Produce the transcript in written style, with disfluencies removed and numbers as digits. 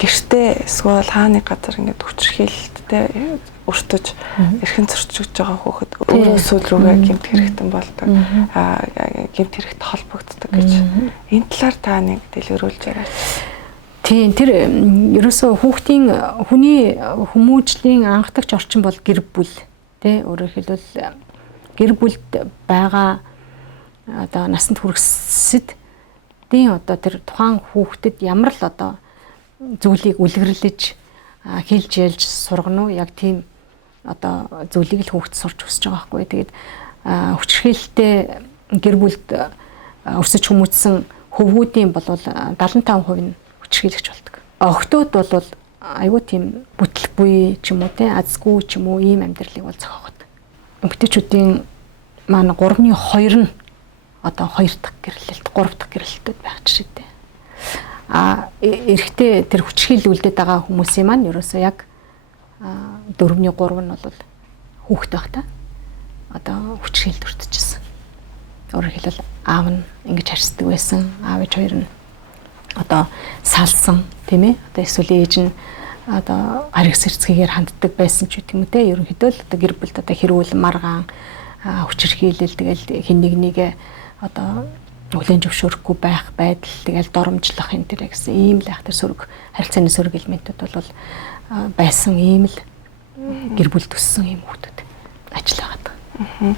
гэртээ эсвэл хааны газар ингээд хүчрхийлэлттэй өртөж эрхэн зөрчиж байгаа хүүхэд өөрөө сүүл рүүгээ гэмт хэрэгтэн болдог. Гэмт хэрэгт холбогддог гэж. Энэ талаар та нэг дэлгэрүүлж яриач. Тийм тэр ерөөсөө хүний хүмүүжлийн анхдагч орчин бол гэр бүл. Тэ өөрөөр хэлбэл гэр бүлд байгаа одоо насанд хүрэсэд одоо тэр тухайн хүүхдэд ямар л одоо зүйлийг үлгэрлэж хэлж ялж сургана уу яг тийм одоо зүйлийг л хүүхд сурч өсөж байгаа байхгүй. Тэгээд хүчрхийлэлтэй гэр бүлд өсөж хүмүүжсэн хөвгүүдийн бол 75% нь хүчрхийлэгч болдог. Охтууд бол айгүй тийм бүтлгүй ч юм уу те азгүй ч юм уу ийм амьдралыг бол зохиогод. Эмэгтэйчүүдийн маань 3/2 нь одоо 2 дахь гэрлэлт 3 дахь гэрлэлтүүд байх жишээтэй. Эрэгтэй тэр хүчрхийлүүлдэд байгаа хүмүүсийн маань ерөөсөө яг 4/3 нь бол хүүхэд байх та. Одоо хүчрхийлэлд өртөжсэн. Өөрөөр хэлбэл аав нь ингэж харьцдаг байсан. Аав ээж хоёр нь одоо салсан тийм ээ. Одоо эсвэл ээж нь одоо гариг сэрцгийгээр ханддаг байсан ч гэх юм үү те. Ерөнхийдөө л одоо гэр бүлд одоо хэрүүл маргаан хүчрхийлэл тэгэл хин нэгнийгээ одоо хүлэн зөвшөөрөхгүй байх байдал тэгэл доромжлох энэ төр гэсэн ийм л их тэр сөрөг харилцааны сөрөг элементүүд бол байсан ийм л гэр бүл төссөн ийм хүмүүс ажиллагаад байгаа.